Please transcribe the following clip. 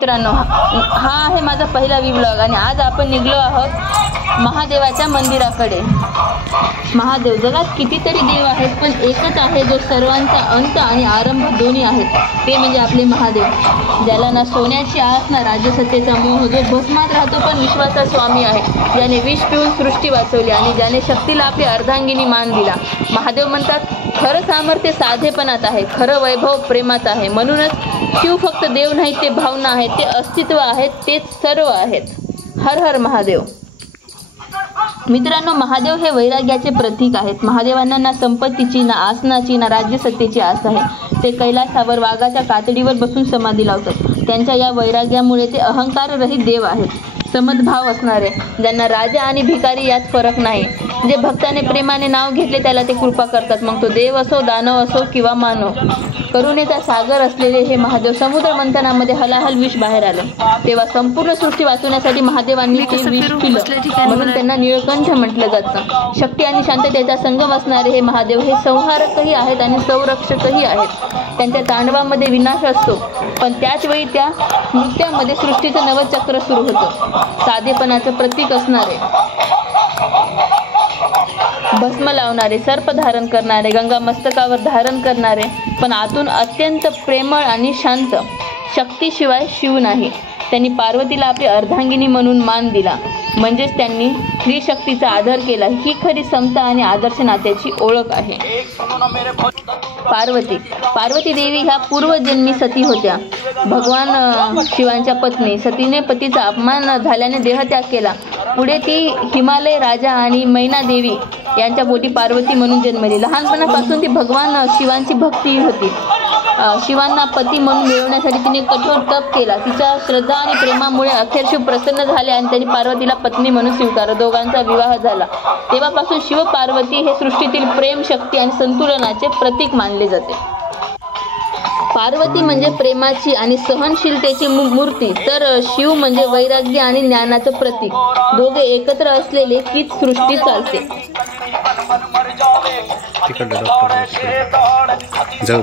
मित्रांनो, हा आहे माझा पहिला व्लॉग आणि आज आपण निघलो आहोत महादेवाच्या मंदिराकडे। महादेव, जगात कितीतरी देव आहेत पण एकच आहे जो सर्वांचा अंत आणि आरंभ दोन्ही आहेत, ते म्हणजे आपले महादेव। ज्याला ना सोन्याची आस ना राज्यसत्तेचा मोह, जो भस्मात राहतो पण विश्वाचा स्वामी आहे, ज्याने विष पिऊन सृष्टी वाचवली आणि ज्याने शक्तीला आपली अर्धांगिनी मान दिला। महादेव म्हणतात, खरं सामर्थ्य साधेपणात आहे, खरं वैभव प्रेमात आहे। म्हणूनच शिव फक्त देव नाही, ते भावना आहेत, ते अस्तित्व आहेत, तेच सर्व आहेत। हर हर महादेव। मित्रांनो, महादेव हे वैराग्याचे प्रतीक आहेत। महादेवांना ना संपत्तीची, ना आसनाची, ना राज्यसत्तेची आस आहे। ते कैलासावर वाघाच्या कातडीवर बसून समाधी लावतात। त्यांच्या या वैराग्यामुळे ते अहंकार रहित देव आहेत, समदभाव असणारे, ज्यांना राजा आणि भिकारी यात फरक नाही। जे भक्ताने प्रेमाने नाव घेतले त्याला ते कृपा करतात, मग तो देव असो, दानव असो किंवा मानव। करुणेचा सागर असलेले हे महादेव समुद्र मंथनामध्ये हलाहल विष बाहेर आले, तेव्हा संपूर्ण सृष्टी वाचवण्यासाठी महादेवांनी ते विष पिलं, म्हणून त्यांना निळकंठ म्हटलं जातं। शक्ती आणि शांततेचा संगम असणारे हे महादेव हे संहारकही आहेत आणि संरक्षकही आहेत। त्यांच्या तांडवामध्ये विनाश असतो, पण त्याच वेळी त्या नृत्यामध्ये सृष्टीचं नवचक्र सुरू होतं। साधेपणाचं प्रतीक असणारे, भस्म लावणारे, सर्प धारण करणारे, गंगा मस्तकावर धारण करणारे, पण आतून अत्यंत प्रेमळ आणि शांत। शक्तीशिवाय शिव नाही। त्यांनी पार्वतीला आपली अर्धांगिनी म्हणून मान दिला, म्हणजेच त्यांनी स्त्री शक्तीचा आदर केला। ही खरी समता आणि आदर्श नात्याची ओळख आहे। पार्वती देवी ह्या पूर्वजन्मी सती होत्या, भगवान शिवांच्या पत्नी। सतीने पतीचा अपमान झाल्याने देहत्याग केला। पुढे ती हिमालय राजा आणि मैना देवी यांच्या पोटी पार्वती म्हणून जन्मली। लहानपणापासून ती भगवान शिवांची भक्ती होती। शिवांना पती म्हणून मिळवण्यासाठी तिने कठोर तप केला। तिच्या श्रद्धा आणि प्रेमामुळे अखेर शिव प्रसन्न झाले आणि त्यांनी पार्वतीला पत्नी म्हणून स्वीकारलं। दोघांचा विवाह झाला। तेव्हापासून शिव पार्वती हे सृष्टीतील प्रेम, शक्ती आणि संतुलनाचे प्रतीक मानले जाते। पार्वती म्हणजे प्रेमाची आणि सहनशीलतेची मूर्ती, तर शिव म्हणजे वैराग्य आणि ज्ञानाचं प्रतीक। दोघे एकत्र असलेले हीच सृष्टी चालते। जाऊ